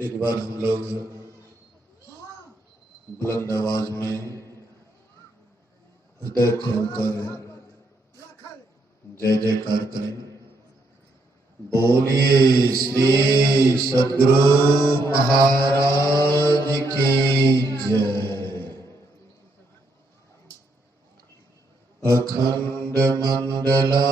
एक बार हम लोग बुलंद आवाज में हृदय खोलकर जय जयकार करें। बोलिए श्री सद्गुरु महाराज की जय। अखंड मंडलाकारं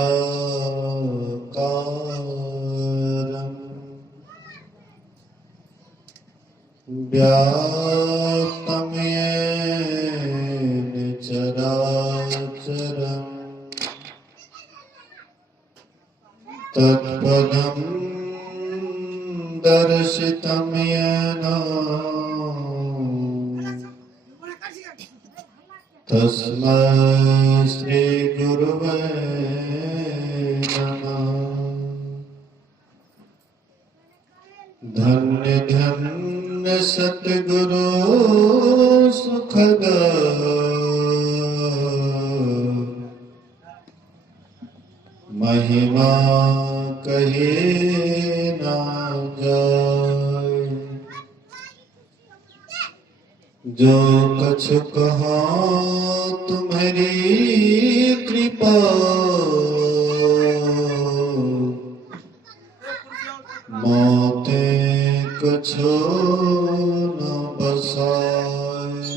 व्याप्तं येन चराचरम् तत्पदं दर्शितं येन तस्मै श्री गुरुवे नमः। धन्य धन्य सतगुरु सुखद महिमा कहे ना जाए। जो कछु कहा तुम्हारी कृपा मोते कछु न बसाए।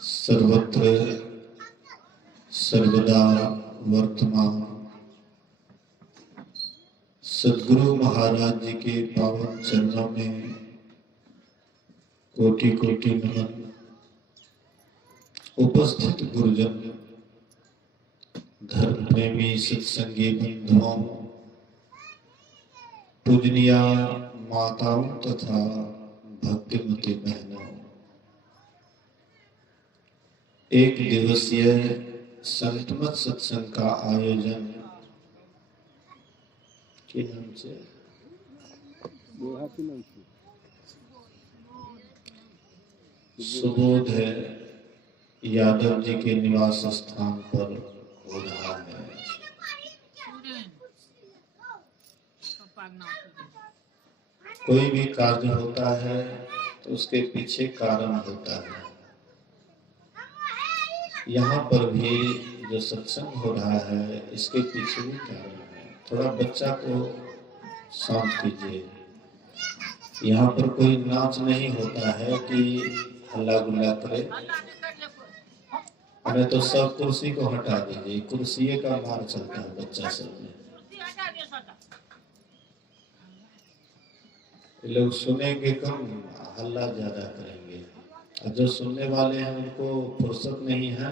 सर्वत्र सर्वदा वर्तमान सद्गुरु महाराज जी के पावन चरणों में कोटि कोटि नमन। उपस्थित गुरुजन, धर्म प्रेमी सत्संगी बंधुओं, पूजनीय माताओं तथा भक्तिमती बहनों, एक दिवसीय संतमत सत्संग का आयोजन के नाम से सुबोध यादव जी के निवास स्थान पर हो रहा है। कोई भी कार्य होता है तो उसके पीछे कारण होता है। यहाँ पर भी जो सत्संग हो रहा है इसके पीछे भी कारण है। थोड़ा बच्चा को शांत कीजिए। यहाँ पर कोई नाच नहीं होता है कि हल्ला गुल्ला करे। हमें तो सब कुर्सी को हटा दीजिए। कुर्सी का मार चलता है बच्चा सब में। लोग सुनेंगे कम, हल्ला ज्यादा करेंगे। और जो सुनने वाले हैं उनको फुर्सत नहीं है,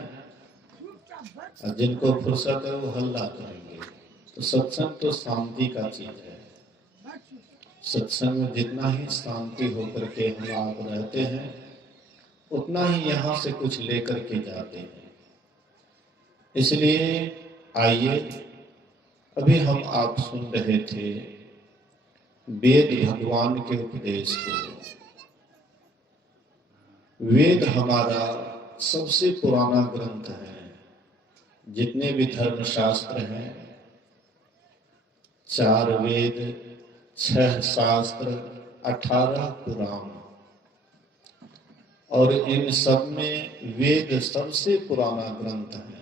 और जिनको फुर्सत है वो हल्ला करेंगे। तो सत्संग तो शांति का चीज है। सत्संग में जितना ही शांति होकर के हम आप रहते हैं उतना ही यहाँ से कुछ लेकर के जाते हैं। इसलिए आइए, अभी हम आप सुन रहे थे वेद भगवान के उपदेश को। वेद हमारा सबसे पुराना ग्रंथ है। जितने भी धर्म शास्त्र हैं, 4 वेद, 6 शास्त्र, 18 पुराण, और इन सब में वेद सबसे पुराना ग्रंथ है।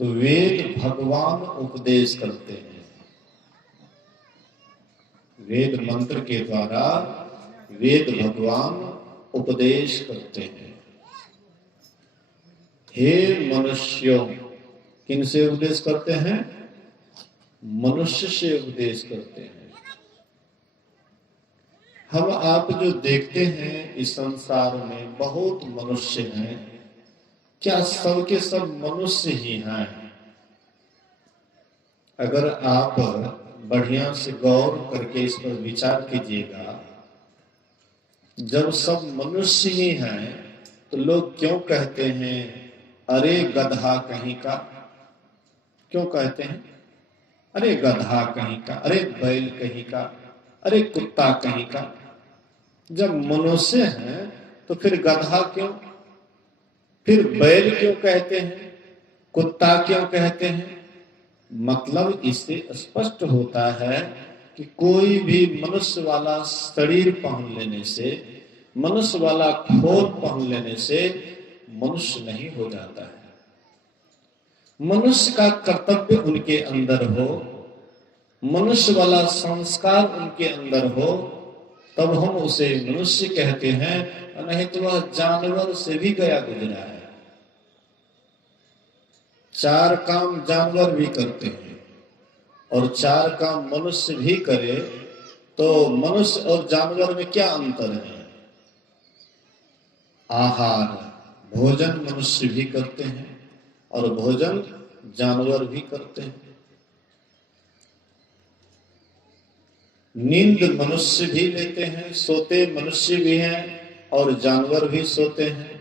तो वेद भगवान उपदेश करते हैं। वेद मंत्र के द्वारा वेद भगवान उपदेश करते हैं। हे मनुष्यों, किन से उपदेश करते हैं? मनुष्य से उपदेश करते हैं। हम आप जो देखते हैं इस संसार में बहुत मनुष्य हैं। क्या सब के सब मनुष्य ही हैं? अगर आप बढ़िया से गौर करके इस पर विचार कीजिएगा, जब सब मनुष्य ही हैं तो लोग क्यों कहते हैं अरे गधा कहीं का? क्यों कहते हैं अरे गधा कहीं का, अरे बैल कहीं का, अरे कुत्ता कहीं का? जब मनुष्य हैं तो फिर गधा क्यों, फिर बैल क्यों कहते हैं, कुत्ता क्यों कहते हैं? मतलब इससे स्पष्ट होता है कि कोई भी मनुष्य वाला शरीर पहन लेने से, मनुष्य वाला खोल पहन लेने से मनुष्य नहीं हो जाता है। मनुष्य का कर्तव्य उनके अंदर हो, मनुष्य वाला संस्कार उनके अंदर हो, तब हम उसे मनुष्य कहते हैं, नहीं तो वह जानवर से भी गया गुजरा है। 4 काम जानवर भी करते हैं और 4 काम मनुष्य भी करे, तो मनुष्य और जानवर में क्या अंतर है? आहार, भोजन मनुष्य भी करते हैं और भोजन जानवर भी करते हैं। नींद मनुष्य भी लेते हैं, सोते मनुष्य भी हैं और जानवर भी सोते हैं।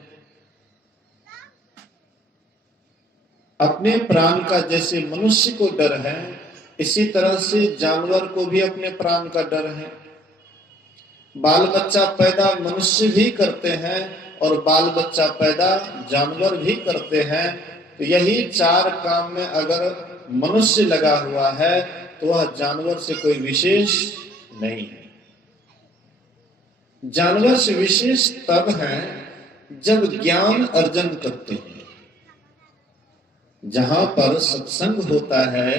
अपने प्राण का जैसे मनुष्य को डर है, इसी तरह से जानवर को भी अपने प्राण का डर है। बाल बच्चा पैदा मनुष्य भी करते हैं और बाल बच्चा पैदा जानवर भी करते हैं। तो यही 4 काम में अगर मनुष्य लगा हुआ है तो वह जानवर से कोई विशेष नहीं है। जानवर से विशेष तब है जब ज्ञान अर्जन करते हैं। जहां पर सत्संग होता है,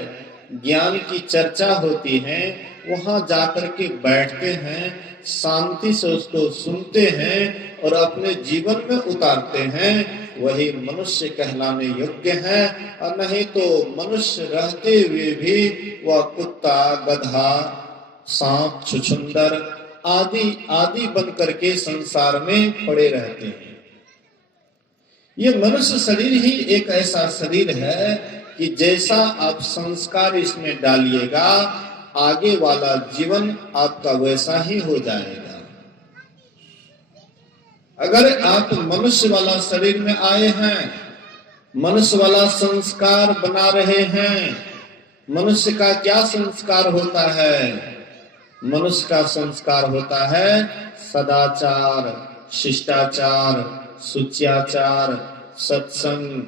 ज्ञान की चर्चा होती है, वहां जाकर के बैठते हैं, शांति से उसको सुनते हैं और अपने जीवन में उतारते हैं, वही मनुष्य कहलाने योग्य है। और नहीं तो मनुष्य रहते हुए भी वह कुत्ता, गधा, सांप, छुछुंदर आदि आदि बन करके संसार में पड़े रहते हैं। ये मनुष्य शरीर ही एक ऐसा शरीर है कि जैसा आप संस्कार इसमें डालिएगा, आगे वाला जीवन आपका वैसा ही हो जाएगा। अगर आप मनुष्य वाला शरीर में आए हैं, मनुष्य वाला संस्कार बना रहे हैं, मनुष्य का क्या संस्कार होता है? मनुष्य का संस्कार होता है सदाचार, शिष्टाचार, सुच्याचार, सत्संग,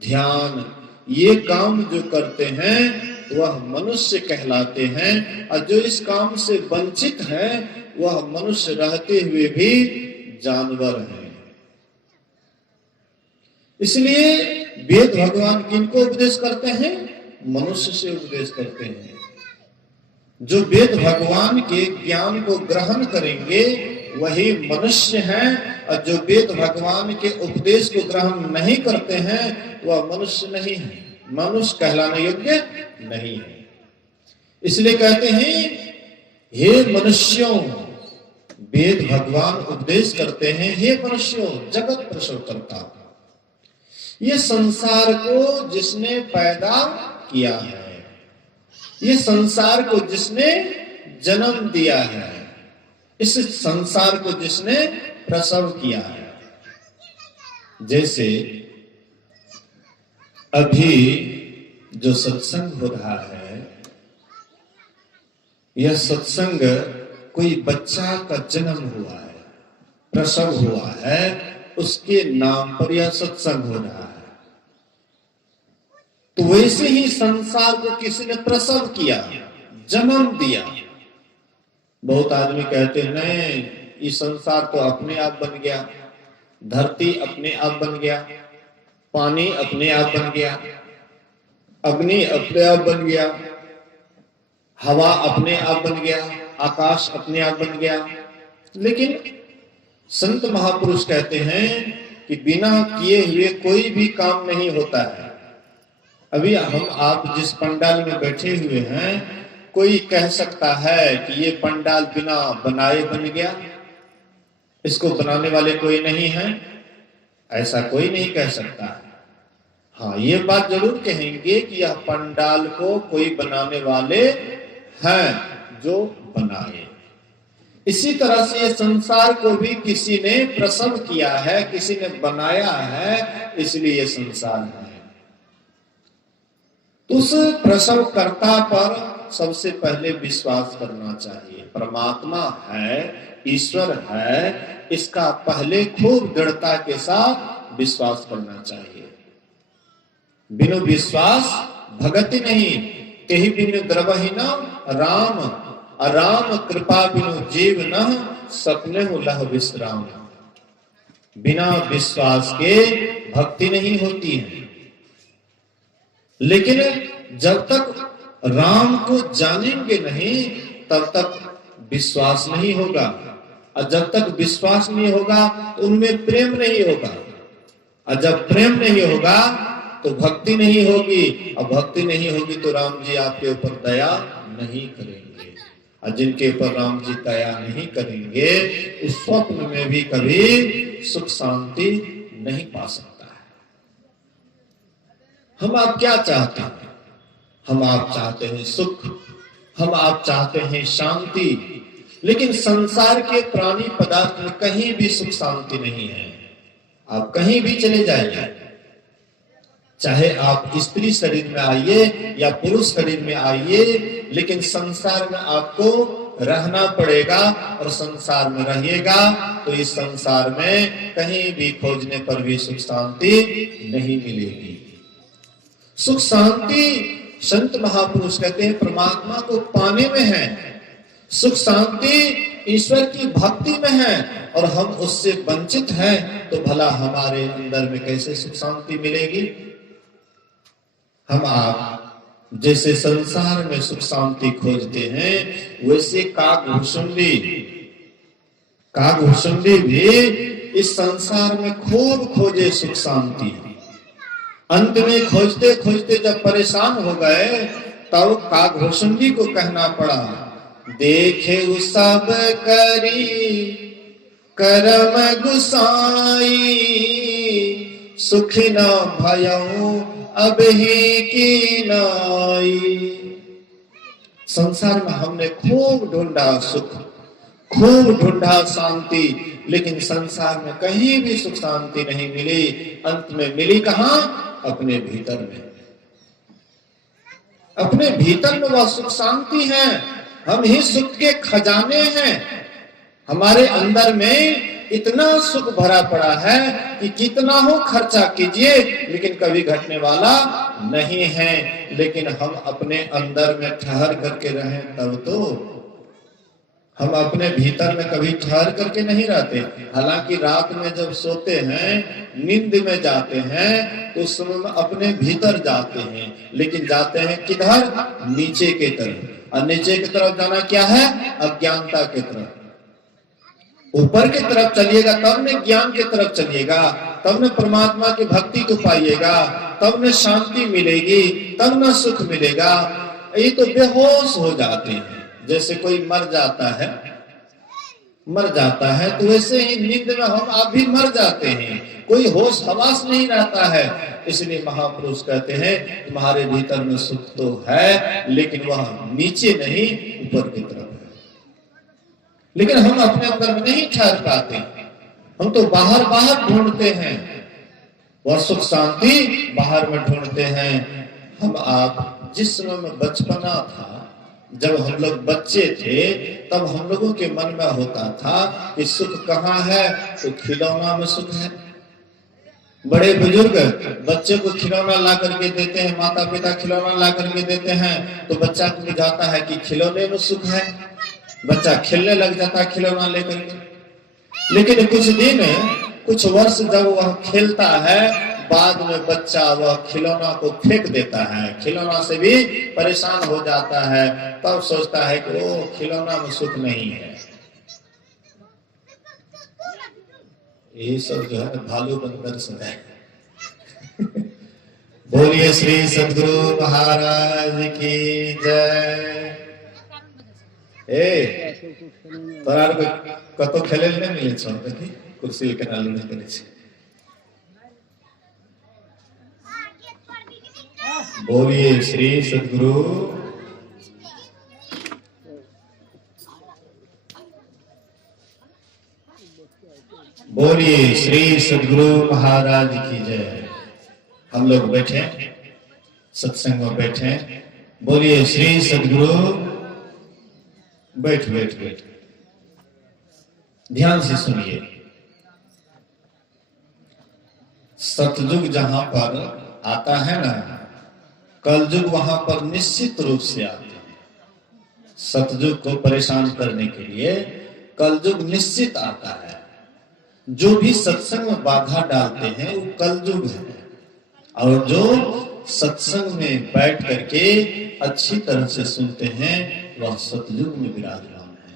ध्यान। ये काम जो करते हैं वह मनुष्य कहलाते हैं, और जो इस काम से वंचित है वह मनुष्य रहते हुए भी जानवर है। इसलिए वेद भगवान किनको उपदेश करते हैं? मनुष्य से उपदेश करते हैं। जो वेद भगवान के ज्ञान को ग्रहण करेंगे वही मनुष्य हैं, और जो वेद भगवान के उपदेश को ग्रहण नहीं करते हैं वह मनुष्य नहीं है, मनुष्य कहलाने योग्य नहीं है। इसलिए कहते हैं, हे मनुष्यों, वेद भगवान उपदेश करते हैं, हे मनुष्यों, जगत प्रसव करता। ये संसार को जिसने पैदा किया है, ये संसार को जिसने जन्म दिया है, इस संसार को जिसने प्रसव किया है। जैसे अभी जो सत्संग हो रहा है, यह सत्संग कोई बच्चा का जन्म हुआ है, प्रसव हुआ है, उसके नाम पर यह सत्संग हो रहा है। तो वैसे ही संसार को किसी ने प्रसव किया, जन्म दिया। बहुत आदमी कहते हैं नहीं, ये संसार तो अपने आप बन गया, धरती अपने आप बन गया, पानी अपने आप बन गया, अग्नि अपने आप बन गया, हवा अपने आप बन गया, आकाश अपने आप बन गया। लेकिन संत महापुरुष कहते हैं कि बिना किए हुए कोई भी काम नहीं होता है। अभी हम आप जिस पंडाल में बैठे हुए हैं, कोई कह सकता है कि ये पंडाल बिना बनाए बन गया, इसको बनाने वाले कोई नहीं है? ऐसा कोई नहीं कह सकता। हाँ, ये बात जरूर कहेंगे कि यह पंडाल को कोई बनाने वाले हैं जो बनाए। इसी तरह से ये संसार को भी किसी ने प्रसव किया है, किसी ने बनाया है, इसलिए ये संसार है। उस प्रसवकर्ता पर सबसे पहले विश्वास करना चाहिए। परमात्मा है, ईश्वर है, इसका पहले खूब दृढ़ता के साथ विश्वास करना चाहिए। बिनु विश्वास भगति नहीं, तेहि बिनु द्रवहीन राम। राम कृपा बिनु जीव न सपने लह विश्राम। बिना विश्वास के भक्ति नहीं होती है। लेकिन जब तक राम को जानेंगे नहीं तब तक विश्वास नहीं होगा, और जब तक विश्वास नहीं होगा तो उनमें प्रेम नहीं होगा, और जब प्रेम नहीं होगा तो भक्ति नहीं होगी, और भक्ति नहीं होगी तो राम जी आपके ऊपर दया नहीं करेंगे। और जिनके ऊपर राम जी दया नहीं करेंगे उस स्वप्न में भी कभी सुख शांति नहीं पा सकता है। हम आप क्या चाहते हैं? हम आप चाहते हैं सुख, हम आप चाहते हैं शांति, लेकिन संसार के प्राणी पदार्थ में कहीं भी सुख शांति नहीं है। आप कहीं भी चले जाइए, चाहे आप स्त्री शरीर में आइए या पुरुष शरीर में आइए, लेकिन संसार में आपको रहना पड़ेगा, और संसार में रहिएगा तो इस संसार में कहीं भी खोजने पर भी सुख शांति नहीं मिलेगी। सुख शांति संत महापुरुष कहते हैं परमात्मा को पाने में है, सुख शांति ईश्वर की भक्ति में है, और हम उससे वंचित हैं तो भला हमारे अंदर में कैसे सुख शांति मिलेगी? हम आप जैसे संसार में सुख शांति खोजते हैं, वैसे कागभूषुंडी भी इस संसार में खूब खोजे सुख शांति। अंत में खोजते खोजते जब परेशान हो गए तब कागभूषुंडी को कहना पड़ा, देखे सब करी करम गुसाई, सुखी न भयऊ अब ही की नाई। संसार में हमने खूब ढूंढा सुख, खूब ढूंढा शांति, लेकिन संसार में कहीं भी सुख शांति नहीं मिली। अंत में मिली कहां? अपने भीतर में। अपने भीतर में वह सुख शांति है। हम ही सुख के खजाने हैं। हमारे अंदर में इतना सुख भरा पड़ा है कि कितना हो खर्चा कीजिए लेकिन कभी घटने वाला नहीं है। लेकिन हम अपने अंदर में ठहर करके रहें तब तो। हम अपने भीतर में कभी ठहर करके नहीं रहते। हालांकि रात में जब सोते हैं, नींद में जाते हैं, तो उस समय अपने भीतर जाते हैं, लेकिन जाते हैं किधर? नीचे की तरफ। और नीचे की तरफ जाना क्या है? अज्ञानता की तरफ। ऊपर की तरफ चलिएगा तब न ज्ञान की तरफ चलिएगा, तब न परमात्मा की भक्ति को पाइएगा, तब न शांति मिलेगी, तब न सुख मिलेगा। ये तो बेहोश हो जाते हैं। जैसे कोई मर जाता है तो वैसे ही नींद में हम आप भी मर जाते हैं, कोई होश हवास नहीं रहता है। इसलिए महापुरुष कहते हैं तुम्हारे भीतर में सुख तो है, लेकिन वह नीचे नहीं ऊपर की तरफ है। लेकिन हम अपने अंदर में नहीं ठहर पाते, हम तो बाहर ढूंढते हैं। वह सुख शांति बाहर में ढूंढते हैं। हम आप जिस समय में बचपना था, जब हम लोग बच्चे थे, तब हम लोगों के मन में होता था कि सुख कहाँ है? तो खिलौना में सुख है। बड़े बुजुर्ग बच्चे को खिलौना ला करके देते हैं, माता पिता खिलौना ला करके देते हैं, तो बच्चा को बुझाता है कि खिलौने में सुख है। बच्चा खेलने लग जाता है खिलौना लेकर के। लेकिन कुछ वर्ष जब वह खेलता है, बाद में बच्चा वह खिलौना को फेंक देता है, खिलौना से भी परेशान हो जाता है। तब सोचता है कि वो खिलौना में सुख नहीं है। ये सब जो है भालू बनकर सुना है। बोलिए श्री सद्गुरु महाराज की जय। तोरा कतो खेले नहीं मिले छो, देखी कुर्सी के नाल नहीं करे छे। बोलिए श्री सद्गुरु बोलिए श्री सद्गुरु महाराज की जय। हम लोग बैठे सत्संग में बैठे, बोलिए श्री सद्गुरु। बैठ ध्यान से सुनिए। सतयुग जहां पर आता है ना, कलयुग वहां पर निश्चित रूप से आते हैं। सतयुग को परेशान करने के लिए कलयुग निश्चित आता है। जो भी सत्संग में बाधा डालते हैं वो कलयुग है, और जो सत्संग में बैठ करके अच्छी तरह से सुनते हैं वह सतयुग में विराजमान है।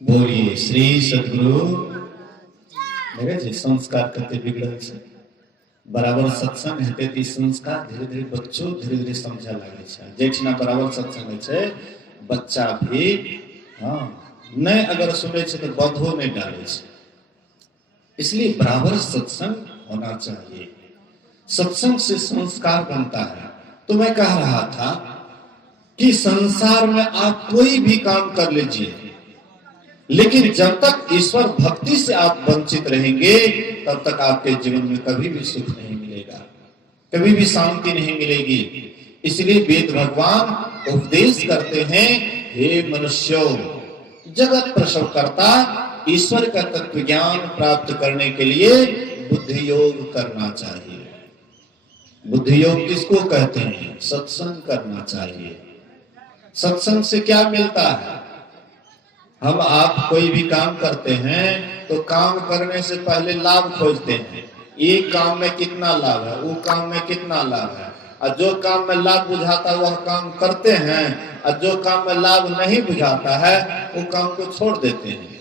बोलिए श्री सद्गुरु मेरे जी। संस्कार करते बिगड़ल से बराबर सत्संग हेते ती संस्कार धीरे धीरे बच्चों धीरे धीरे समझा लगे छे। जेठना बराबर सत्संग छे बच्चा भी हाँ नहीं अगर सुने छे तो बधो नहीं डाले छे। इसलिए बराबर सत्संग होना चाहिए। सत्संग से संस्कार बनता है। तो मैं कह रहा था कि संसार में आप कोई भी काम कर लीजिए, लेकिन जब तक ईश्वर भक्ति से आप वंचित रहेंगे तब तक आपके जीवन में कभी भी सुख नहीं मिलेगा, कभी भी शांति नहीं मिलेगी। इसलिए वेद भगवान उपदेश करते हैं, हे मनुष्यों, जगत प्रसव करता ईश्वर का तत्व ज्ञान प्राप्त करने के लिए बुद्धि योग करना चाहिए। बुद्धि योग किसको कहते हैं? सत्संग करना चाहिए। सत्संग से क्या मिलता है? हम आप कोई भी काम करते हैं तो काम करने से पहले लाभ खोजते हैं। ये काम में कितना लाभ है, वो काम में कितना लाभ है, और जो काम में लाभ बुझाता है वह काम करते हैं, और जो काम में लाभ नहीं बुझाता है वो काम को छोड़ देते हैं।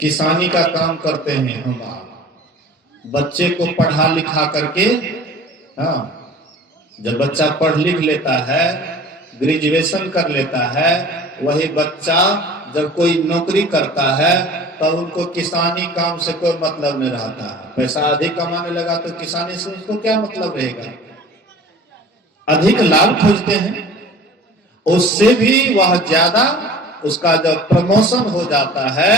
किसानी का काम करते हैं हम आप, बच्चे को पढ़ा लिखा करके, हाँ, जब बच्चा पढ़ लिख लेता है, ग्रेजुएशन कर लेता है, वही बच्चा जब कोई नौकरी करता है तब उनको किसानी काम से कोई मतलब नहीं रहता है। पैसा अधिक कमाने लगा तो किसानी से उसको क्या मतलब रहेगा? अधिक लाभ खोजते हैं, उससे भी वह ज्यादा उसका जब प्रमोशन हो जाता है,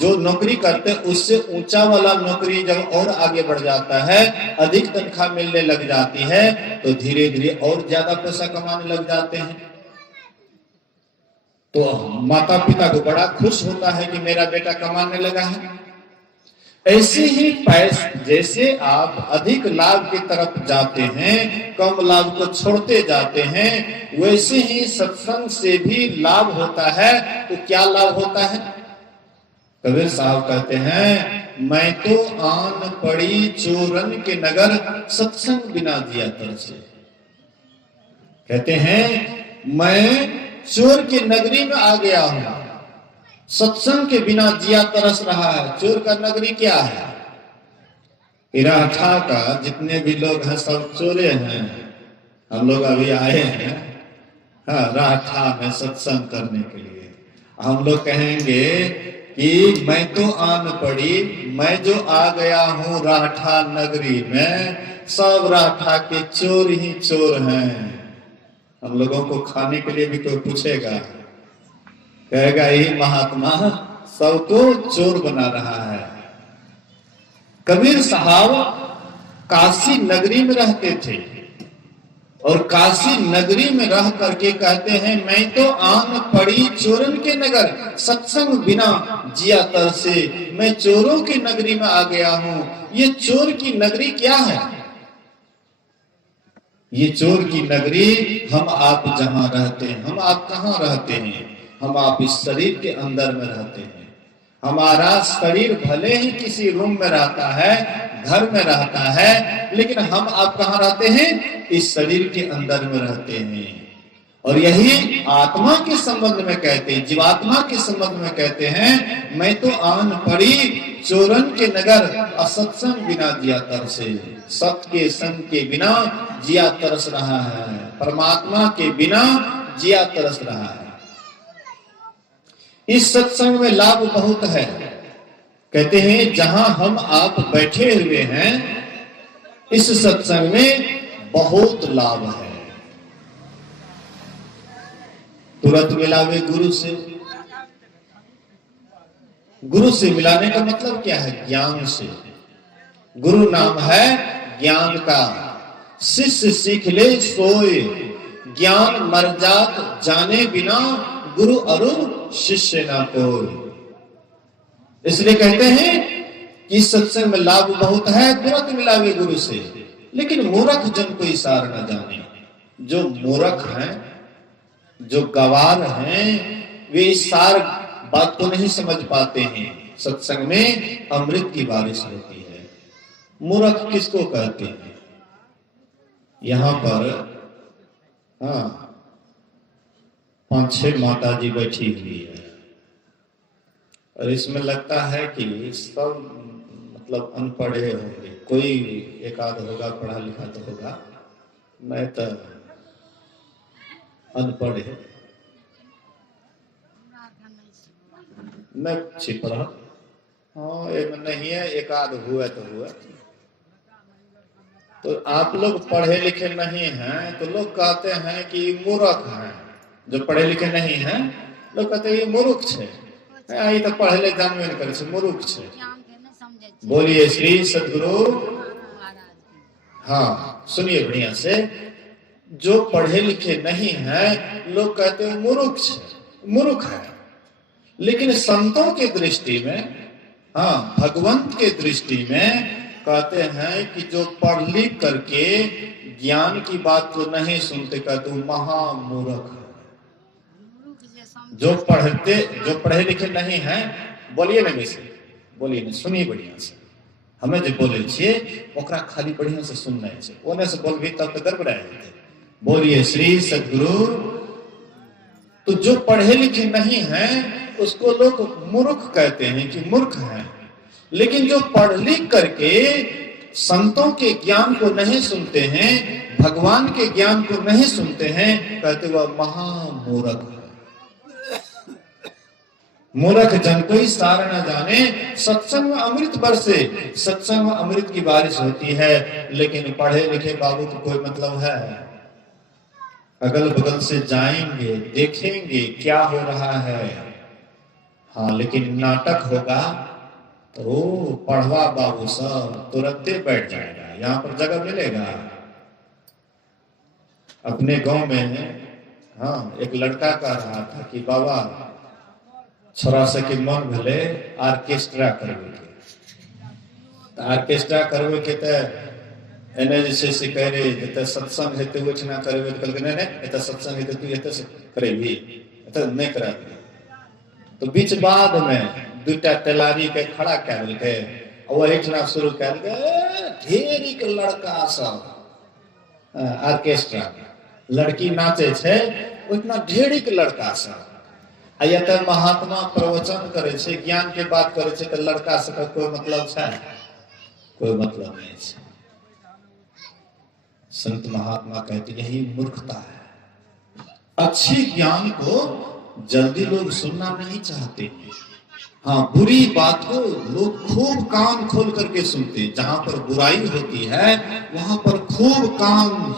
जो नौकरी करते उससे ऊंचा वाला नौकरी जब और आगे बढ़ जाता है, अधिक तनख्वाह मिलने लग जाती है, तो धीरे धीरे और ज्यादा पैसा कमाने लग जाते हैं। तो माता पिता को बड़ा खुश होता है कि मेरा बेटा कमाने लगा है। ऐसे ही जैसे आप अधिक लाभ की तरफ जाते हैं, कम लाभ को छोड़ते जाते हैं, वैसे ही सत्संग से भी लाभ होता है। तो क्या लाभ होता है? कबीर साहब कहते हैं, मैं तो आन पड़ी चोरन के नगर, सत्संग बिना दिया तरसे। कहते हैं मैं चोर की नगरी में आ गया हूं, सत्संग के बिना जिया तरस रहा है। चोर का नगरी क्या है? इराठा का जितने भी लोग हैं सब चोरे हैं। हम लोग अभी आए हैं हाँ राठा में सत्संग करने के लिए। हम लोग कहेंगे कि मैं तो आन पड़ी, मैं जो आ गया हूं राठा नगरी में, सब राठा के चोर ही चोर हैं। हम लोगों को खाने के लिए भी कोई पूछेगा, कहेगा यही महात्मा सबको चोर बना रहा है। कबीर साहब काशी नगरी में रहते थे, और काशी नगरी में रह करके कहते हैं, मैं तो आन पड़ी चोरन के नगर, सत्संग बिना जिया तरसे, मैं चोरों की नगरी में आ गया हूं। ये चोर की नगरी क्या है? ये चोर की नगरी हम आप जहां रहते हैं। हम आप कहां रहते हैं? हम आप इस शरीर के अंदर में रहते हैं। हमारा शरीर भले ही किसी रूम में रहता है, घर में रहता है, लेकिन हम आप कहां रहते हैं? इस शरीर के अंदर में रहते हैं। और यही आत्मा के संबंध में कहते हैं, जीवात्मा के संबंध में कहते हैं, मैं तो आन पड़ी चोरन के नगर, असत्संग बिना जिया तरसे। सत्य के संग के बिना जिया तरस रहा है, परमात्मा के बिना जिया तरस रहा है। इस सत्संग में लाभ बहुत है। कहते हैं जहां हम आप बैठे हुए हैं, इस सत्संग में बहुत लाभ है। तुरंत मिलावे गुरु से। गुरु से मिलाने का मतलब क्या है? ज्ञान से। गुरु नाम है ज्ञान का। शिष्य सीख ले सोए, ज्ञान मर जात जाने बिना, गुरु अरु शिष्य ना कोई। इसलिए कहते हैं कि सत्संग में लाभ बहुत है, तुरंत मिलावे गुरु से। लेकिन मूर्ख जन कोई सार न जाने। जो मूर्ख हैं, जो गवार हैं, वे इस सार बात को नहीं समझ पाते हैं। सत्संग में अमृत की बारिश होती है। मूर्ख किसको कहते हैं? यहां पर 5-6 माता जी बैठी हुई है और इसमें लगता है कि सब मतलब अनपढ़े होंगे। कोई एक आध होगा, पढ़ा लिखा तो होगा, मैं तो अनपढ़ है, मैं छिपड़ा। हाँ, एक नहीं है, एक आध हुआ तो हुआ। तो आप लोग पढ़े लिखे नहीं हैं तो लोग कहते हैं कि मूर्ख हैं। जो पढ़े लिखे नहीं हैं लोग कहते हैं ये मूर्ख है, तो पढ़े जानवे नहीं करे, मूर्ख है। बोलिए श्री सद्गुरु। हाँ, सुनिए बढ़िया से। जो पढ़े लिखे नहीं हैं लोग कहते हैं मूर्ख है। लेकिन संतों की दृष्टि में, हाँ, भगवंत के दृष्टि में कहते हैं कि जो पढ़ लिख करके ज्ञान की बात को नहीं सुनते का तो महामूर्ख है। जो पढ़े लिखे नहीं हैं, बोलिए ना, वैसे बोलिए ना, सुनिए बढ़िया से। हमें जो बोले छे ओकरा खाली बढ़िया से सुनना है, ओने से बोल भी तब तो गड़बड़ा है। बोलिए श्री सद्गुरु। तो जो पढ़े लिखे नहीं हैं उसको लोग मूर्ख कहते हैं कि मूर्ख है। लेकिन जो पढ़ लिख करके संतों के ज्ञान को नहीं सुनते हैं, भगवान के ज्ञान को नहीं सुनते हैं, कहते वह महामूर्ख है। मूर्ख जन कोई सार न जाने। सत्संग में अमृत बरसे, सत्संग में अमृत की बारिश होती है। लेकिन पढ़े लिखे बाबू को कोई मतलब है? अगल बगल से जाएंगे, देखेंगे क्या हो रहा है। हाँ, लेकिन नाटक होगा तो पढ़वा बाबू सब तुरंत बैठ जाएगा। यहाँ पर जगह मिलेगा। अपने गांव में हाँ, एक लड़का कह रहा था कि बाबा छोरा से के मन भले ऑर्केस्ट्रा करवे के, ऑर्केस्ट्रा करवे के तो एने जैसे से कह रहे जते सत्संग है तो वचना करवे कल के नहीं एत सत्संग है तो तू एत से करेबी, एत नहीं करा। तो बीच बाद में दूटा तेलारी के खड़ा कर के वही जना शुरू कर के ढेरी के लड़का सब ऑर्केस्ट्रा, लड़की नाचे छे उतना ढेरी के लड़का सब। तो महात्मा प्रवचन करे छे, ज्ञान के बात करे छे, तो लड़का से कोई मतलब है? कोई मतलब नहीं है। संत महात्मा कहते यही मूर्खता है। अच्छी ज्ञान को जल्दी लोग सुनना नहीं चाहते। हाँ, बुरी बात को लोग खूब कान खोल करके सुनते। जहां पर बुराई होती है वहां पर खूब कान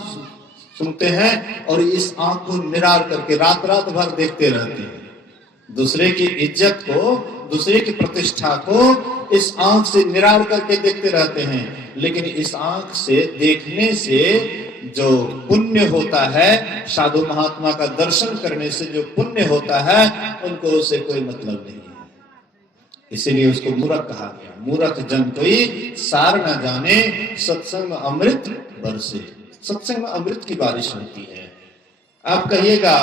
सुनते हैं और इस आंख को निरार करके रात रात भर देखते रहते हैं। दूसरे की इज्जत को, दूसरे की प्रतिष्ठा को इस आंख से निरार करके देखते रहते हैं। लेकिन इस आंख से देखने से जो पुण्य होता है, साधु महात्मा का दर्शन करने से जो पुण्य होता है, उनको उससे कोई मतलब नहीं है। इसीलिए उसको मूर्ख कहा गया। मूर्ख जन कोई सार न जाने, सत्संग अमृत बरसे। सत्संग में अमृत की बारिश होती है। आप कहिएगा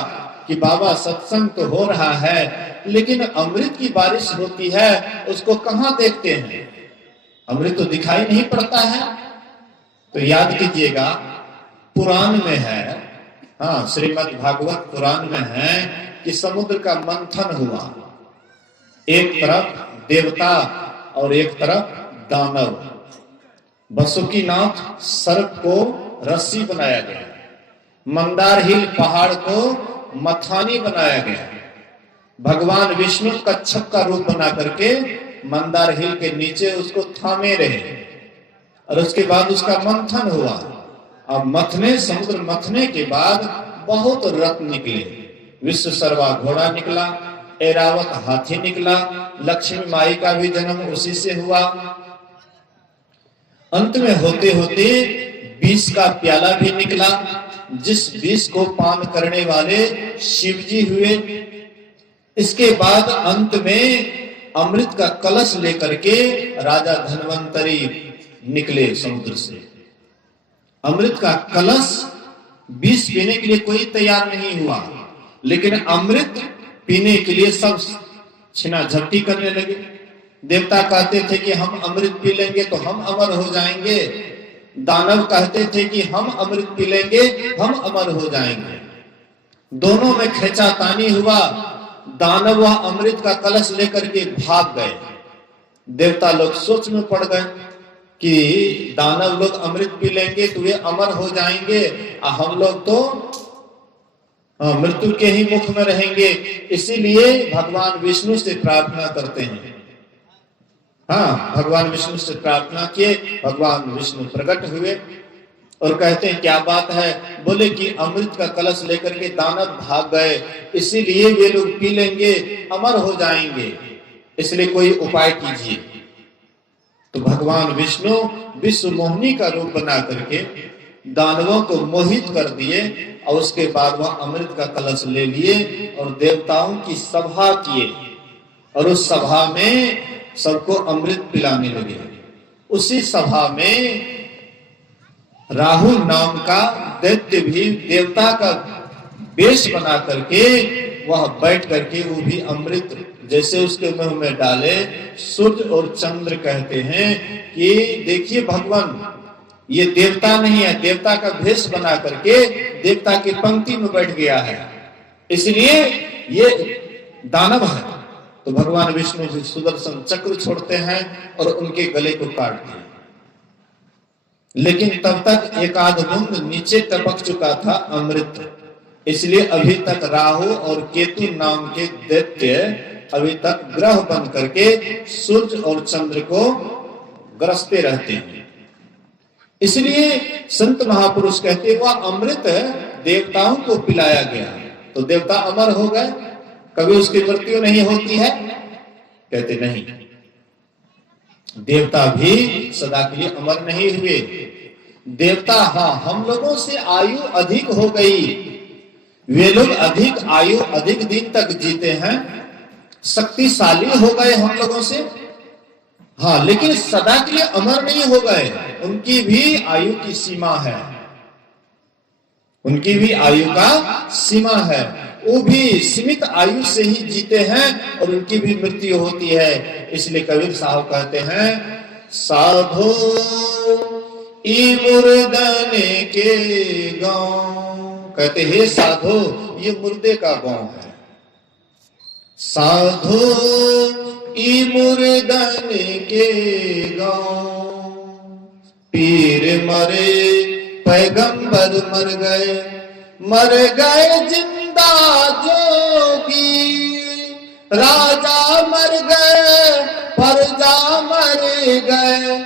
कि बाबा सत्संग तो हो रहा है लेकिन अमृत की बारिश होती है, उसको कहां देखते हैं? अमृत तो दिखाई नहीं पड़ता है। तो याद कीजिएगा, पुराण में है, हाँ, श्रीमद् भागवत पुराण में है कि समुद्र का मंथन हुआ। एक तरफ देवता और एक तरफ दानव। वसुकीनाथ सर्प को रस्सी बनाया गया, मंदार हिल पहाड़ को मथानी बनाया गया। भगवान विष्णु कच्छप का रूप बना करके मंदार हिल के नीचे उसको थामे रहे और उसके बाद उसका मंथन हुआ। अब समुद्र मथने के बाद बहुत रत्न निकले। विश्व सर्वा घोड़ा निकला, ऐरावत हाथी निकला, लक्ष्मी माई का भी जन्म उसी से हुआ। अंत में होते होते विष का प्याला भी निकला, जिस विष को पान करने वाले शिव जी हुए। इसके बाद अंत में अमृत का कलश लेकर के राजा धन्वंतरी निकले समुद्र से। अमृत का कलश, विष पीने के लिए कोई तैयार नहीं हुआ, लेकिन अमृत पीने के लिए सब छिना झपटी करने लगे। देवता कहते थे कि हम अमृत पी लेंगे तो हम अमर हो जाएंगे, दानव कहते थे कि हम अमृत पी लेंगे हम अमर हो जाएंगे। दोनों में खींचातानी हुआ। दानव वह अमृत का कलश लेकर के भाग गए। देवता लोग सोच में पड़ गए कि दानव लोग अमृत पी लेंगे तो वे अमर हो जाएंगे, और हम लोग तो मृत्यु के ही मुख में रहेंगे। इसीलिए भगवान विष्णु से प्रार्थना करते हैं। हाँ, भगवान विष्णु से प्रार्थना किए, भगवान विष्णु प्रकट हुए और कहते हैं क्या बात है? बोले कि अमृत का कलश लेकर के दानव भाग गए, इसीलिए वे लोग पी लेंगे, अमर हो जाएंगे, इसलिए कोई उपाय कीजिए। तो भगवान विष्णु विश्व मोहिनी का रूप बना करके दानवों को मोहित कर दिए, और उसके बाद वह अमृत का कलश ले लिए और देवताओं की सभा किए, और उस सभा में सबको अमृत पिलाने लगे। उसी सभा में राहुल नाम का दैत्य भी देवता का वेश बना करके वह बैठ करके वो भी अमृत जैसे उसके मुंह में डाले। सूर्य और चंद्र कहते हैं कि देखिए भगवान ये देवता नहीं है, देवता का भेष बना करके देवता की पंक्ति में बैठ गया है, इसलिए ये दानव है। तो भगवान विष्णु जी सुदर्शन चक्र छोड़ते हैं और उनके गले को काट दिया। लेकिन तब तक एक आध बूंद नीचे टपक चुका था अमृत, इसलिए अभी तक राहु और केतु नाम के दैत्य अभी तक ग्रह बन करके सूर्य और चंद्र को ग्रसते रहते हैं। इसलिए संत महापुरुष कहते वह अमृत देवताओं को पिलाया गया तो देवता अमर हो गए, कभी उसकी मृत्यु नहीं होती है? कहते नहीं, देवता भी सदा के लिए अमर नहीं हुए। देवता हाँ, हम लोगों से आयु अधिक हो गई, वे लोग अधिक आयु अधिक दिन तक जीते हैं, शक्तिशाली हो गए हम लोगों से, हाँ, लेकिन सदा के लिए अमर नहीं हो गए। उनकी भी आयु की सीमा है, उनकी भी आयु का सीमा है, वो भी सीमित आयु से ही जीते हैं और उनकी भी मृत्यु होती है। इसलिए कबीर साहब कहते हैं साधो ई मुर्दने के गांव, कहते हे साधो ये मुर्दे का गांव है। साधो ई मुर्दने के गांव, पीर मरे पैगंबर मर गए, मर गए जिंदा जोगी, राजा मर गए प्रजा मर गए,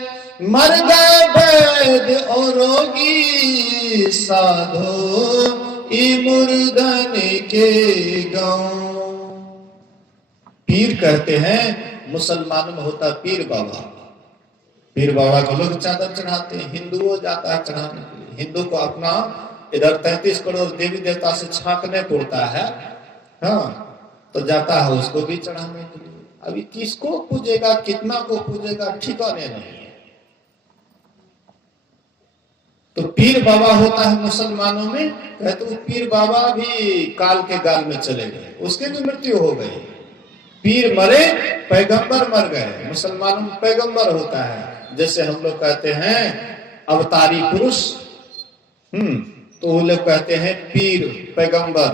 मर गए वैद्य और रोगी, साधो ई मुर्दन के गांव। पीर कहते हैं मुसलमानों में होता पीर बाबा, पीर बाबा को लोग चादर चढ़ाते हैं, हिंदुओं जाता है चढ़ाने के लिए। हिंदू को अपना इधर 33 करोड़ देवी देवता से छांकने पड़ता है, हाँ, तो जाता है उसको भी चढ़ाने के लिए। अभी किसको पूजेगा, कितना को पूजेगा, ठिकाने नहीं है। तो पीर बाबा होता है मुसलमानों में, कहते वो पीर बाबा भी काल के गाल में चले गए, उसके भी मृत्यु हो गई। पीर मरे पैगंबर मर गए, मुसलमानों में पैगंबर होता है, जैसे हम लोग कहते हैं अवतारी पुरुष, तो वो लोग कहते हैं पीर पैगंबर।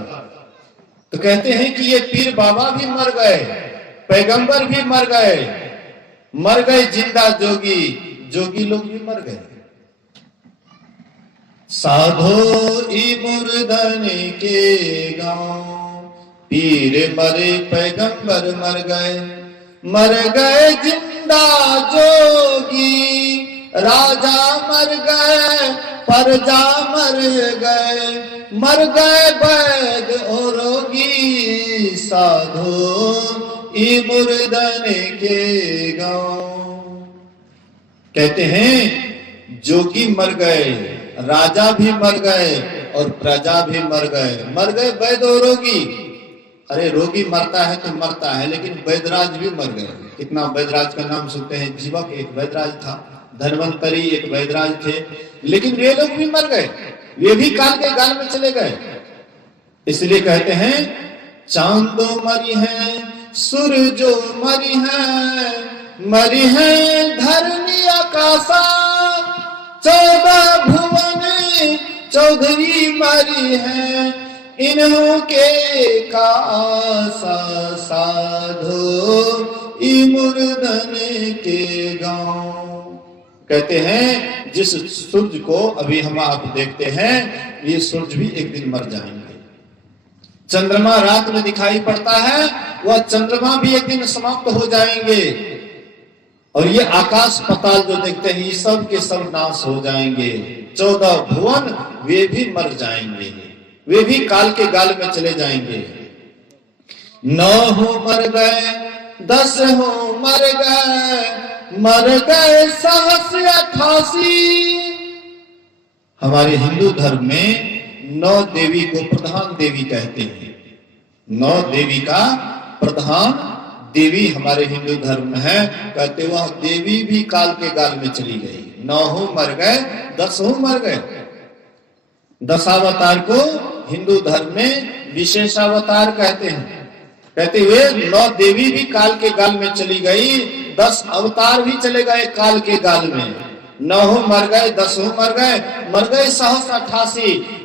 तो कहते हैं कि ये पीर बाबा भी मर गए, पैगंबर भी मर गए, मर गए जिंदा जोगी, जोगी लोग भी मर गए। साधो ई मुर्दन के गांव, पीर मरे पैगंबर मर गए, मर गए जिंदा जोगी, राजा मर गए प्रजा मर गए, मर गए वैद्य और रोगी, साधो ई मुर्दन के गांव। कहते हैं जोगी मर गए, राजा भी मर गए और प्रजा भी मर गए, मर गए वैद्य और रोगी। अरे रोगी मरता है तो मरता है, लेकिन वैदराज भी मर गए। कितना वैदराज का नाम सुनते हैं। जीवक एक वैदराज था, धन्वंतरी एक वैदराज थे, लेकिन वे लोग भी मर गए, वे भी काल के गाल में चले गए। इसलिए कहते हैं चांदो मरी है, सूरजो मरी है धरनी आकाशा, 14 भुवन चौधरी मरी है, इन्हों के कासा साधो मुर्दन के गांव। कहते हैं जिस सूरज को अभी हम आप देखते हैं, ये सूरज भी एक दिन मर जाएंगे। चंद्रमा रात में दिखाई पड़ता है, वह चंद्रमा भी एक दिन समाप्त हो जाएंगे। और ये आकाश पताल जो देखते हैं, ये सब के सब नाश हो जाएंगे। 14 भुवन वे भी मर जाएंगे, वे भी काल के गाल में चले जाएंगे। 9 हो मर गए, 10 हो मर गए सहस 88। हमारे हिंदू धर्म में 9 देवी को प्रधान देवी कहते हैं। 9 देवी का प्रधान देवी हमारे हिंदू धर्म में है। कहते वह देवी भी काल के गाल में चली गई। 9 हो मर गए, 10 हो मर गए। 10 अवतार को हिंदू धर्म में विशेषावतार कहते हैं। कहते हुए 9 देवी भी काल के गाल में चली गई, 10 अवतार भी चले गए काल के गाल में। 9 हो मर गए, 10 हो मर गए सहस्र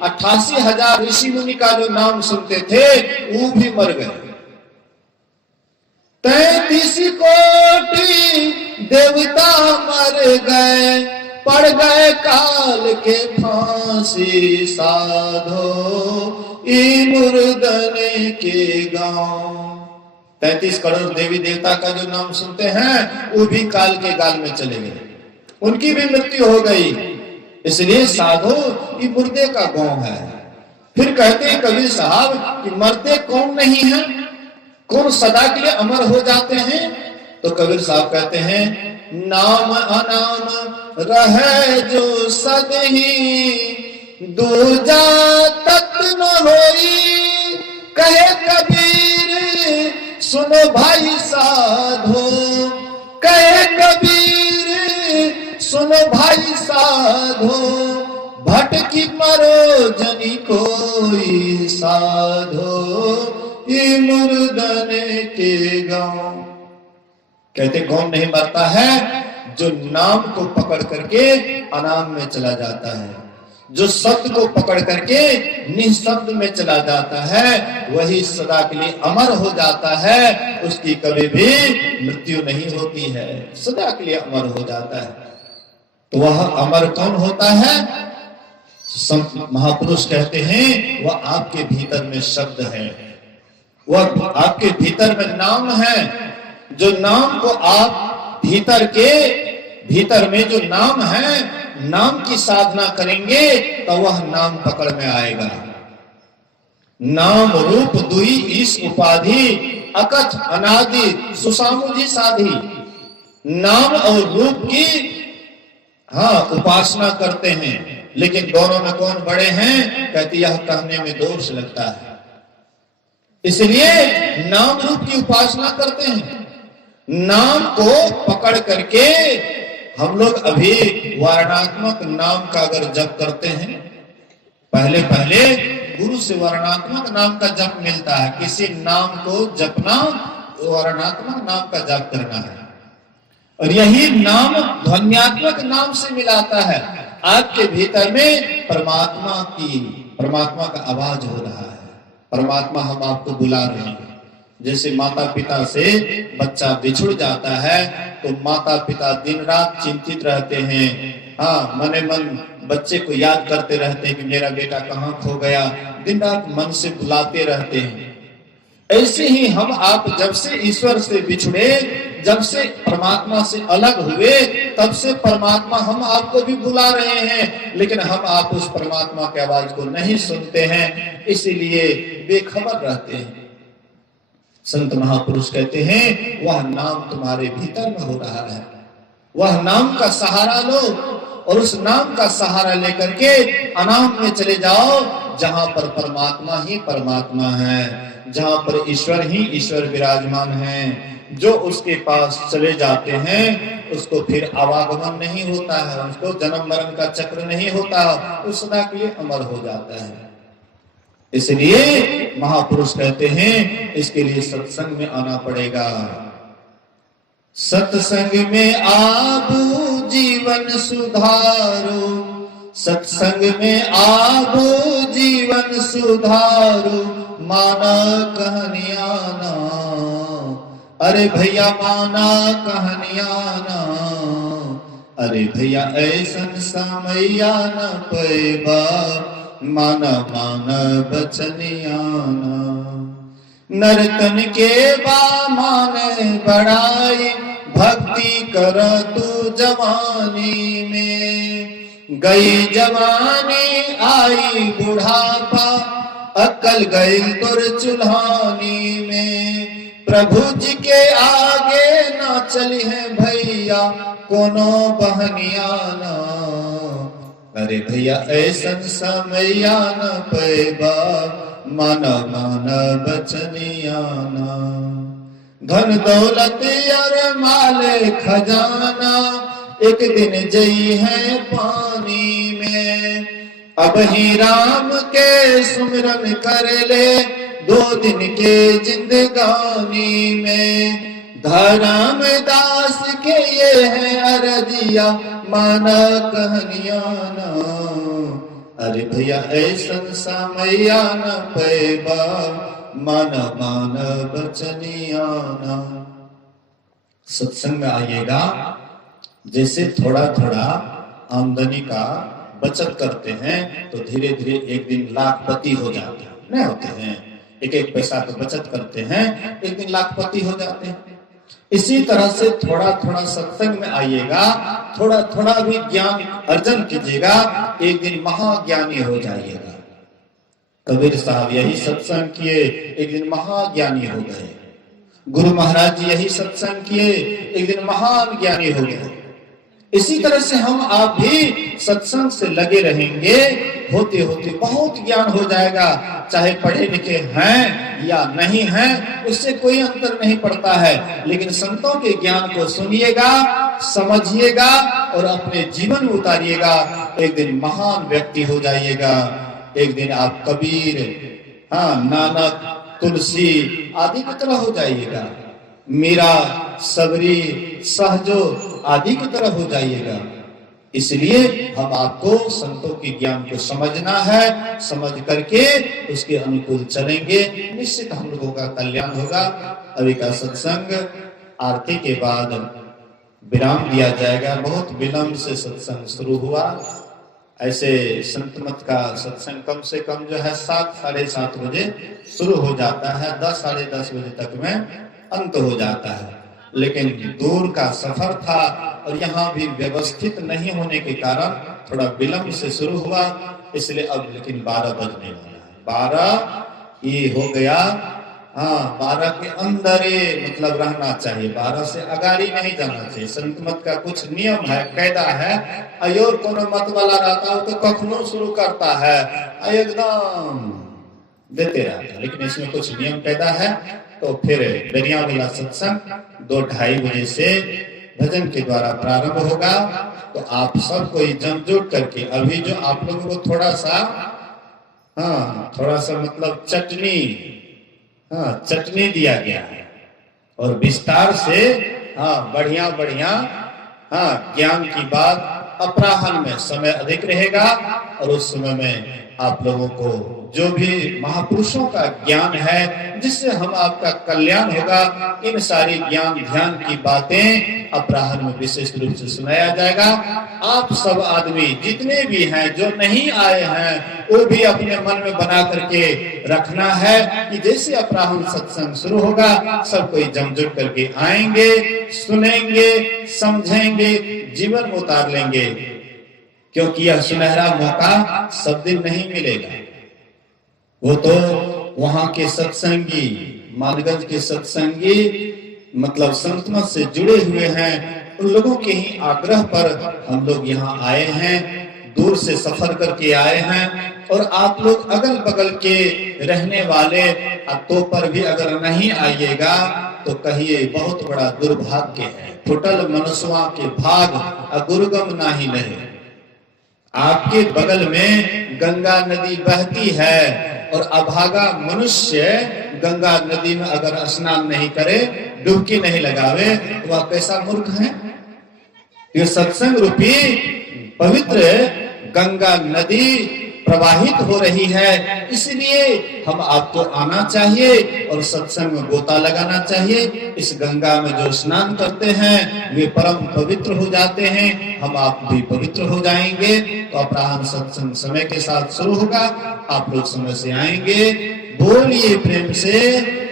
88,000 ऋषि मुनि का जो नाम सुनते थे वो भी मर गए। 33 कोटि देवता मर गए, पड़ गए काल के फांसी, साधो मुर्दन के गांव। 33 करोड़ देवी देवता का जो नाम सुनते हैं वो भी काल के गाल में चले गए, उनकी भी मृत्यु हो गई। इसलिए साधो ये मुर्दे का गांव है। फिर कहते हैं कबीर साहब कि मरते कौन नहीं है, कौन सदा के लिए अमर हो जाते हैं। तो कबीर साहब कहते हैं नाम अनाम रहे जो सदही, दूजा तत् न होई, कहे कबीर सुनो भाई साधो, कहे कबीर सुनो भाई साधो, भटकी मरो जनी कोई, साधो ये मुर्दन के गांव। कहते कौन नहीं मरता है, जो नाम को पकड़ करके अनाम में चला जाता है, जो शब्द को पकड़ करके निःशब्द में चला जाता है, वही सदा के लिए अमर हो जाता है। उसकी कभी भी मृत्यु नहीं होती है, सदा के लिए अमर हो जाता है। तो वह अमर कौन होता है? संत महापुरुष कहते हैं वह आपके भीतर में शब्द है, वह आपके भीतर में नाम है। जो नाम को आप भीतर में जो नाम है, नाम की साधना करेंगे तो वह नाम पकड़ में आएगा। नाम रूप दुई ईश उपाधि, अकथ अनादि सुसामुझी साधी। नाम और रूप की उपासना करते हैं, लेकिन दोनों में कौन बड़े हैं? कहती यह कहने में दोष लगता है। इसलिए नाम रूप की उपासना करते हैं। नाम को पकड़ करके हम लोग अभी वर्णात्मक नाम का अगर जप करते हैं, पहले गुरु से वर्णात्मक नाम का जप मिलता है। किसी नाम को जपना तो वर्णात्मक नाम का जप करना है, और यही नाम ध्वन्यात्मक नाम से मिलाता है। आपके भीतर में परमात्मा का आवाज हो रहा है, परमात्मा हम आपको बुला रहे हैं। जैसे माता पिता से बच्चा बिछुड़ जाता है तो माता पिता दिन रात चिंतित रहते हैं, मने मन बच्चे को याद करते रहते हैं कि मेरा बेटा कहाँ खो गया, दिन रात मन से बुलाते रहते हैं। ऐसे ही हम आप जब से ईश्वर से बिछुड़े, जब से परमात्मा से अलग हुए, तब से परमात्मा हम आपको भी बुला रहे हैं, लेकिन हम आप उस परमात्मा की आवाज को नहीं सुनते हैं, इसीलिए बेखबर रहते हैं। संत महापुरुष कहते हैं वह नाम तुम्हारे भीतर में हो रहा है, वह नाम का सहारा लो और उस नाम का सहारा लेकर के अनाम में चले जाओ, जहां पर परमात्मा ही परमात्मा है। जहां पर ईश्वर ही ईश्वर विराजमान है। जो उसके पास चले जाते हैं उसको फिर आवागमन नहीं होता है, उसको जन्म मरण का चक्र नहीं होता, वो सदा के लिए अमर हो जाता है। इसलिए महापुरुष कहते हैं इसके लिए सत्संग में आना पड़ेगा। सत्संग में आबू जीवन सुधारो, सत्संग में आबू जीवन सुधारो, माना कहानियां ना, अरे भैया माना कहानियां ना, अरे भैया ऐसन समैया न पैबा, माना माना बचनिया ना। नर्तन के बा माने बड़ाई, भक्ति कर तू जवानी में, गई जवानी आई बुढ़ापा, अकल गई तुर चुल्हानी में। प्रभु जी के आगे ना चली है भैया कोनो बहनिया ना, अरे भैया ऐसन समैया न पैबा, माना माना बचनिया ना। धन दौलत और माले खजाना, एक दिन जई है पानी में। अब ही राम के सुमिरन कर ले, 2 दिन के जिंदगानी में। धर्म दास के ये है अरजिया, माना कहानिया ना, अरे भैया ऐसन समैया न पैबा, माना माना बचनिया ना। सत्संग में आइएगा, जैसे थोड़ा थोड़ा आमदनी का बचत करते हैं तो धीरे धीरे एक दिन लाखपति हो जाते हैं, नहीं होते हैं। एक एक पैसा का बचत करते हैं, एक दिन लाखपति हो जाते हैं। इसी तरह से थोड़ा थोड़ा सत्संग में आइएगा, थोड़ा थोड़ा भी ज्ञान अर्जन कीजिएगा, एक दिन महाज्ञानी हो जाइएगा। कबीर साहब यही सत्संग किए, एक दिन महाज्ञानी हो गए। गुरु महाराज जी यही सत्संग किए, एक दिन महान ज्ञानी हो गए। इसी तरह से हम आप भी सत्संग से लगे रहेंगे, होते होते बहुत ज्ञान हो जाएगा। चाहे पढ़े लिखे हैं या नहीं हैं, उससे कोई अंतर नहीं पड़ता है, लेकिन संतों के ज्ञान को सुनिएगा, समझिएगा और अपने जीवन में उतारिएगा। एक दिन महान व्यक्ति हो जाइएगा। एक दिन आप कबीर, नानक, तुलसी आदि की तरह हो जाइएगा। मीरा, सबरी, सहजो आदि की तरह हो जाइएगा। इसलिए हम आपको संतों के ज्ञान को समझना है, समझ करके उसके अनुकूल चलेंगे, निश्चित हम लोगों का कल्याण होगा। अभी का सत्संग आरती के बाद विराम दिया जाएगा। बहुत विलंब से सत्संग शुरू हुआ। ऐसे संत मत का सत्संग कम से कम जो है 7 साढ़े 7 बजे शुरू हो जाता है, 10 साढ़े 10 बजे तक में अंत हो जाता है। लेकिन दूर का सफर था और यहाँ भी व्यवस्थित नहीं होने के कारण थोड़ा विलंब से शुरू हुआ, इसलिए अब लेकिन 12 बजने वाला है। 12 ये हो गया, 12 के अंदर ये मतलब रहना चाहिए, 12 से अगाड़ी नहीं जाना चाहिए। संत मत का कुछ नियम है, कायदा है। अयोर कोनो मत वाला रहता है तो कखनो शुरू करता है, एकदम देते रहता है, लेकिन इसमें कुछ नियम कायदा है। तो फिर दरिया वाला सत्संग 2-2:30 बजे से भजन के द्वारा प्रारंभ होगा। तो आप सब कोई जमजुट करके, अभी जो आप लोगों को थोड़ा सा मतलब चटनी दिया गया है और विस्तार से बढ़िया ज्ञान की बात अपराह्न में समय अधिक रहेगा। और उस समय में आप लोगों को जो भी महापुरुषों का ज्ञान है, जिससे हम आपका कल्याण होगा, इन सारी ज्ञान ध्यान की बातें अपराह्न में विशेष रूप से सुनाया जाएगा। आप सब आदमी जितने भी हैं, जो नहीं आए हैं, वो भी अपने मन में बना करके रखना है कि जैसे अपराह्न सत्संग शुरू होगा, सब कोई जमजुट करके आएंगे, सुनेंगे, समझेंगे, जीवन में उतार लेंगे। क्योंकि यह सुनहरा मौका सब दिन नहीं मिलेगा। वो तो वहां के सत्संगी, मानगंज के सत्संगी मतलब संत मत से जुड़े हुए हैं, उन लोगों के ही आग्रह पर हम लोग यहाँ आए हैं। दूर से सफर करके आए हैं और आप लोग अगल बगल के रहने वाले तो पर भी अगर नहीं आइएगा तो कहिए बहुत बड़ा दुर्भाग्य है। फुटल मनुष्यों के भाग अगुरुगम नाही लहे। आपके बगल में गंगा नदी बहती है और अभागा मनुष्य गंगा नदी में अगर स्नान नहीं करे, डुबकी नहीं लगावे, तो वह कैसा मूर्ख है। ये सत्संग रूपी पवित्र गंगा नदी प्रवाहित हो रही है, इसलिए हम आपको आना चाहिए और सत्संग में गोता लगाना चाहिए। इस गंगा में जो स्नान करते हैं वे परम पवित्र हो जाते हैं, हम आप भी पवित्र हो जाएंगे। तो अपराह्न सत्संग समय के साथ शुरू होगा, आप लोग समय से आएंगे। बोलिए प्रेम से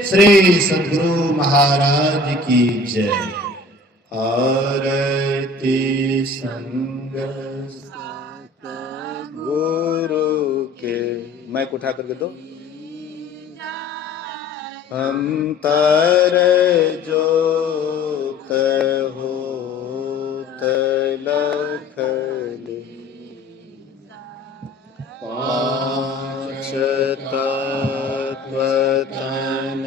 श्री सद्गुरु महाराज की जय। आरती संग गुरु के, माइक उठा करके दो। हम तर जोत होत लखले, पांच तत्व तन